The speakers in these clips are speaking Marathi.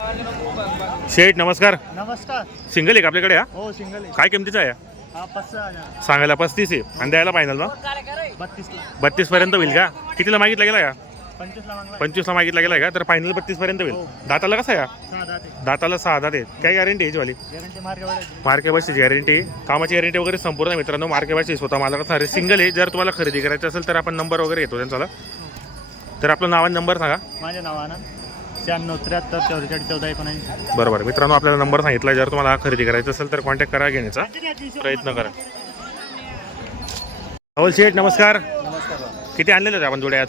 शेठ नमस्कार. नमस्कार. सिंगल आहे का आपल्याकडे हा? हो सिंगल आहे काय किमतीचा आहे? हा? हा हजार. सांगायला पस्तीस आहे. आणि द्यायला फायनल बत्तीसला. बत्तीस पर्यंत होईल का? कितीला मागितला गेला का पंचवीसला मागला. पंचवीसला मागितला गेला का? तर फायनल बत्तीस पर्यंत होईल. हो. दाताला कसं आहे हा? सहा दहा ते दाताला सहा दात आहेत. काय गॅरंटी आहे वाली गॅरंटी मार्ग वाढायची मार्के बसची गॅरंटी कामाची गॅरंटी वगैरे संपूर्ण आहे मित्रांनो. मार्के बसची स्वतः मला असणार सिंगल आहे. जर तुम्हाला खरेदी करायचं असेल तर आपण नंबर वगैरे येतो त्यांचा तर आपलं नाव आणि नंबर सांगा. माझ्या नावानं शहाण्णव त्र्याहत्तर चौवेचाळीस चौदा एकोणऐंशी. बरोबर. मित्रांनो आपल्याला नंबर सांगितला जर तुम्हाला खरेदी करायचं असेल तर कॉन्टॅक्ट करा घेण्याचा प्रयत्न करा. अवल शेठ नमस्कार. नमस्कार किती आणलेले होते आपण जोडे आज?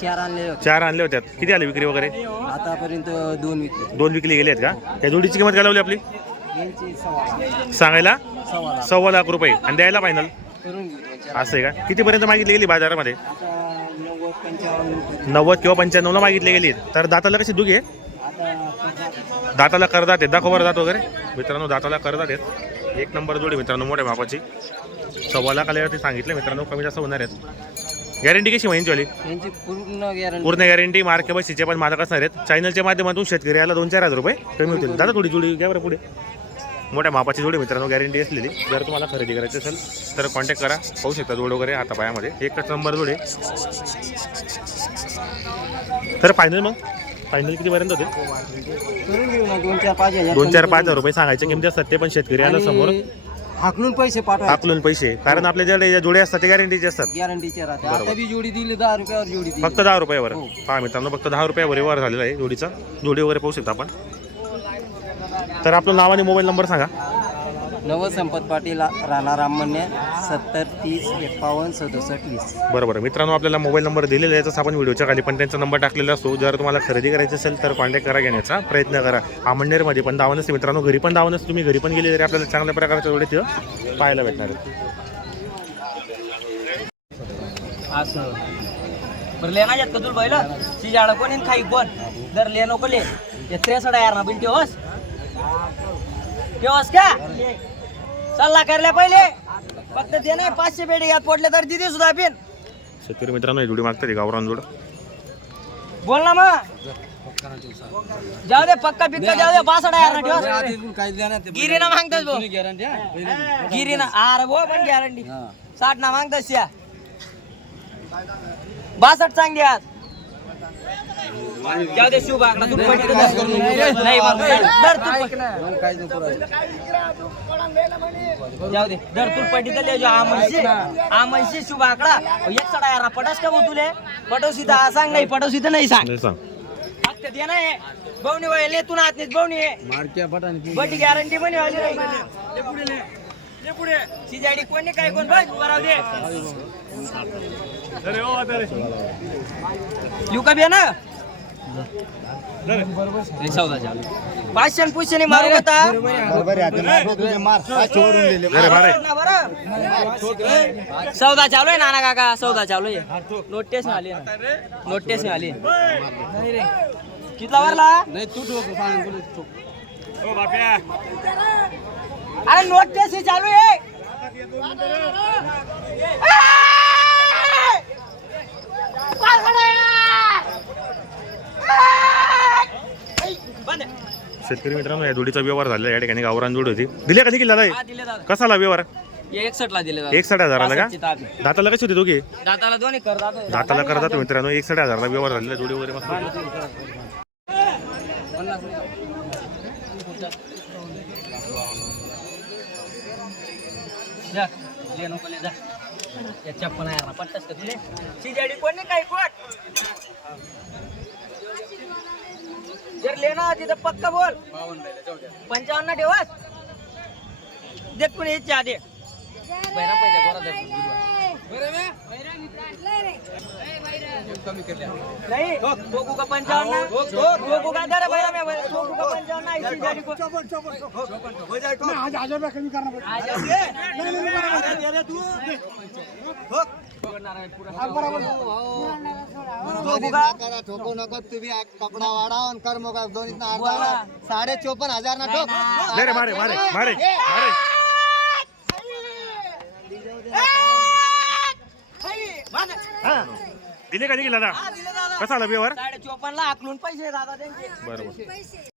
चार आणले होते. चार आणले होते किती आले विक्री वगैरे? आतापर्यंत दोन विकले. दोन विकली गेले आहेत का? या जोडीची किंमत काय लावली आपली? यांची सव्वा सांगायला? सव्वा लाख. सव्वा लाख रुपये. आणि द्यायला फायनल करून घेऊ. असं आहे का? कितीपर्यंत मागितली गेली बाजारामध्ये? आता नव्वद किंवा पंच्याण्णवला मागितली गेली. तर दाताला कशी दुखी. दाताला करदात आहेत. दाखव बरं दात वगैरे. मित्रांनो दाताला करदात आहेत. एक नंबर जोडी मित्रांनो मोठ्या मापाची सव्वा लाख आल्यावरती सांगितलं. मित्रांनो कमी जास्त होणार आहेत. गॅरंटी कशी होईल वाली? पूर्ण गॅरंटी मार्के बसीचे पण मालक असणार आहेत चॅनलच्या माध्यमातून शेतकरी याला दोन चार हजार रुपये कमी होतील. दादा थोडी जोडी घ्या बरं पुढे. मोठ्या मापाची जोडी मित्रांनो गॅरंटी असलेली. जर तुम्हाला खरेदी करायची असेल तर कॉन्टॅक्ट करा. पाहू शकता जोड वगैरे आता पायामध्ये. एकच नंबर जोडे. तर फायनल मग? फायनल कितीपर्यंत होते? दोन चार पाच हजार रुपये सांगायचे. किमती असतात ते पण शेतकरी आणि समोर. हाकलून पैसे पाठवा आकलून पैसे. कारण आपल्या ज्या जोडे असतात ते गॅरंटीचे असतात. गॅरंटीचे राहते. जोडी दिली दहा रुपयावर जोडी फक्त दहा रुपयावर. हो. हा मित्रांनो फक्त दहा रुपयावर व्यवहार झालेला आहे जोडीचा. जोडी वगैरे पाहू शकता आपण. तर आपलं नाव आणि मोबाईल नंबर सांगा. नवद संपत पाटील राणा राममन्य सत्तर तीस एकावन्न सदुसष्ट वीस. बरोबर. मित्रांनो आपल्याला मोबाईल नंबर दिलेला आहे तसं आपण व्हिडिओच्या खाली पण त्यांचा नंबर टाकलेला असतो. जर तुम्हाला खरेदी करायची असेल तर कॉन्टॅक्ट करा घेण्याचा प्रयत्न करा. आमंडेरमध्ये पण दावा नसते मित्रांनो घरी पण दावा नसते तुम्ही घरी पण गेले तरी आपल्याला चांगल्या प्रकारच्या जोडे तिथं पाहायला भेटणार असं. बरं लेना जात का तुला पहिलं शिजाड कोण खाई कोण? जर ले नको ले. ते त्रेसड यार ना बिल ठेवस ठेवस का सल्ला करल्या पहिले. फक्त ते नाही पाचशे बेडे यात पडले तर दिदी सुद्धा पिन. शेतकरी मित्रांनो जोडी मागतात गावरान जोड. बोल ना मग. जाऊ दे पक्का पिक्का जाऊ दे पासड यार ना ठेवस गिरी ना मागतास भाऊ गिरी ना. अरे भाऊ पण गॅरंटी साठ ना मागतास या बासष्ट चांगली आज. जाऊ दे शिव बागला तू धर. नाही मग धर तू. जाऊ दे धर तू पट्टी तर लिहायचो आ म्हैशी आ म्हैशी शिव बाकडा एक चढा यार पटास का भाऊ तुले? पटवशी तर हा सांग नाही पटवशी तर नाही सांग. सांग. फक्त ते नाही बवणी वय ले तू नात नाही बवणी आहे बटी गॅरंटी पण वाली. नाही ले पुढे ले ले पुढे शिजाडी कोणी काय कोण बस उभा राहू दे येऊ का बिया ना चौदा पाचशे आणि पुशे मारू का अरे बारे सौदा चालू आहे नाना काका सौदा चालू आहे नोटीस नाही आली नोटीस नाही आली कितला वरला अरे नोटीस ही चालू आहे. शेतकरी मित्रांनो या जोडीचा व्यवहार झालेला आहे. या ठिकाणी गावरान जोड होती. दिल्या कधी किल्ला हा, दिले दादा. कसा आला व्यवहार? एकसठ ला दिले दादा. एक साठ हजाराला पासष्टची का. दाताला कशी होती दोघे? दाताला दोन्ही दाताला करतात मित्रांनो एक साठ हजाराला व्यवहार झालेला जोडी वगैरे जा ले नको ले जा. या चप्पल आहे ना का शिजाडी कोणी कोट जर तिथं पक्का बोल. पंचावन्न ठेवस देख पण इच्छा आधी? बैरा पैसा दे नहीं ठोकू का का दर में का गाड़ी को नको तुम्ही कपडा वाढा कर दोन्ही बोला. साडे चोपन्न हजार ना ठोक मारे मारे मारे मारे हा. दिले का दिले दादा. कसा आला व्यवहार साडे चोपन्न ला आकलून पैसे दादा त्यांचे. बरोबर.